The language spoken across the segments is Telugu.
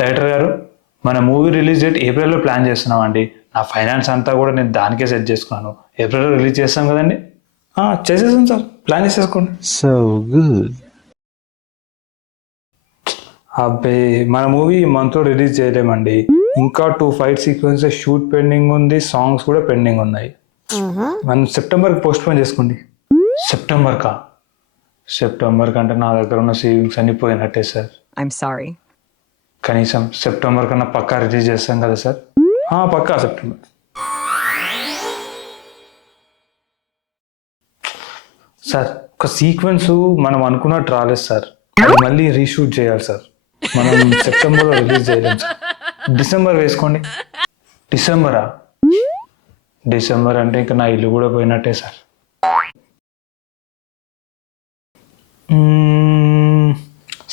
డైరెక్టర్ గారు, మన మూవీ రిలీజ్ డేట్ ఏప్రిల్లో ప్లాన్ చేస్తున్నాం అండి. నా ఫైనాన్స్ అంతా కూడా నేను దానికే సెట్ చేసుకున్నాను. ఏప్రిల్లో రిలీజ్ చేస్తాం కదండి. చేసేసాం సార్, ప్లాన్ చేసేసుకోండి. So good. అబ్బే, మన మూవీ ఈ మంత్లో రిలీజ్ చేయలేమండి. ఇంకా 2 ఫైట్ సీక్వెన్సెస్ షూట్ పెండింగ్ ఉంది, సాంగ్స్ కూడా పెండింగ్ ఉన్నాయి. మనం సెప్టెంబర్కి పోస్ట్ పోన్ చేసుకోండి. సెప్టెంబర్ కంటే నా దగ్గర ఉన్న సేవింగ్స్ అన్ని పోయినట్టే సార్. I'm sorry. కనీసం సెప్టెంబర్ కన్నా పక్కా రిలీజ్ చేస్తాం కదా సార్. పక్కా సెప్టెంబర్. సార్, ఒక సీక్వెన్స్ మనం అనుకున్నట్టు రాలేదు సార్. అది మళ్ళీ రీషూట్ చేయాలి సార్. మనం సెప్టెంబర్లో రిలీజ్ చేయలేం సార్. డిసెంబర్ వేసుకోండి. డిసెంబర్ అంటే ఇంకా నా ఇల్లు కూడా పోయినట్టే సార్.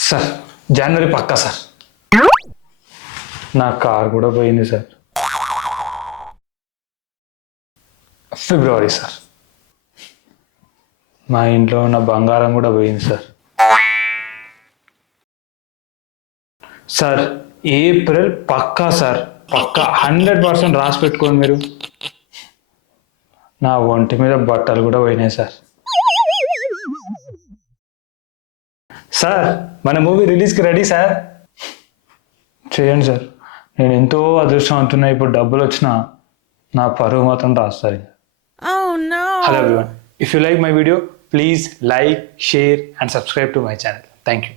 సార్, జనవరి పక్కా సార్. నా కార్ కూడా పోయింది సార్. ఫిబ్రవరి సార్. మా ఇంట్లో ఉన్న బంగారం కూడా పోయింది సార్. సార్, ఏప్రిల్ పక్కా సార్, పక్కా 100% రాసి పెట్టుకోండి మీరు. నా ఒంటి మీద బట్టలు కూడా పోయినాయి సార్. సార్, మన మూవీ రిలీజ్కి రెడీ సార్. చేయండి సార్. నేను ఎంతో అదృష్టవంతున్నా. ఇప్పుడు డబ్బులు వచ్చినా నా పరువు మాత్రం రాస్తారు. Hello everyone, if you like my video, please like, share and subscribe to my channel. Thank you.